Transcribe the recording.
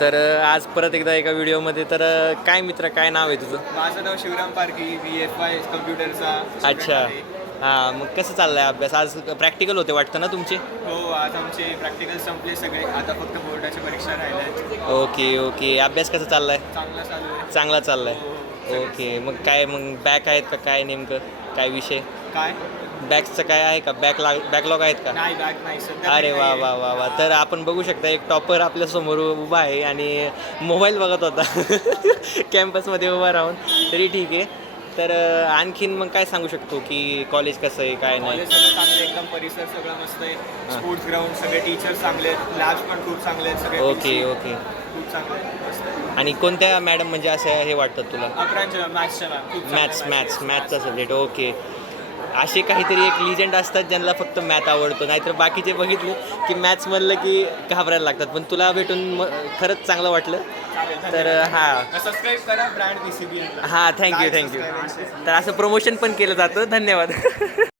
तर आज परत एकदा एका व्हिडिओमध्ये तर काय मित्र काय नाव आहे तुझं? माझं नाव शिवराम पारकी, VFY कम्प्युटरचा अच्छा. हां, मग कसं चाललंय अभ्यास? आज प्रॅक्टिकल होते वाटतं ना तुमचे? हो, आज आमचे प्रॅक्टिकल संपले सगळे. आता फक्त बोर्डाच्या परीक्षा राहिल्या. Okay okay. अभ्यास कसा चाललाय? चांगला चालू आहे. चांगला चाललाय. हो, हो. ओके. मग काय मग बॅक आहेत का काय नेमकं? काय विषय? काय? बॅकचं काय आहे का? बॅकलॉग आहेत का? नाही, बॅग नाही सध्या अरे तरी वा नाहीये. वा वा वा. तर आपण बघू शकता एक टॉपर आपल्या समोर उभा आहे आणि मोबाईल बघत होता कॅम्पसमध्ये उभा राहून. तरी ठीक आहे. तर आणखीन मग काय सांगू शकतो की कॉलेज कसं आहे काय नाही? कॉलेज सगळं चांगलं आहे, एकदम परिसर सगळं मस्त आहे. स्पोर्ट्स ग्राउंड सगळे टीचर्स चांगले आहेत. लॅब्स पण खूप चांगले आहेत सगळे. Okay okay. खूप चांगले आहेत. मस्त आहे. आणि कोणत्या मॅडम म्हणजे असं हे वाटतात तुला? अकरांच्या मॅथ्सच्या मॅम खूप चांगल्या मॅथचा सब्जेक्ट. ओके. असे काहीतरी एक लिजंड असतात ज्यांना फक्त मॅथ आवडतो, नाहीतर बाकीचे बघितले की मॅथ्स म्हणलं की घाबरायला लागतात. पण तुला भेटून खरंच चांगलं वाटलं. तर हां सबस्क्राईब करा ब्रँड BCB. हां थँक्यू. तर असं प्रमोशन पण केलं जातं. धन्यवाद.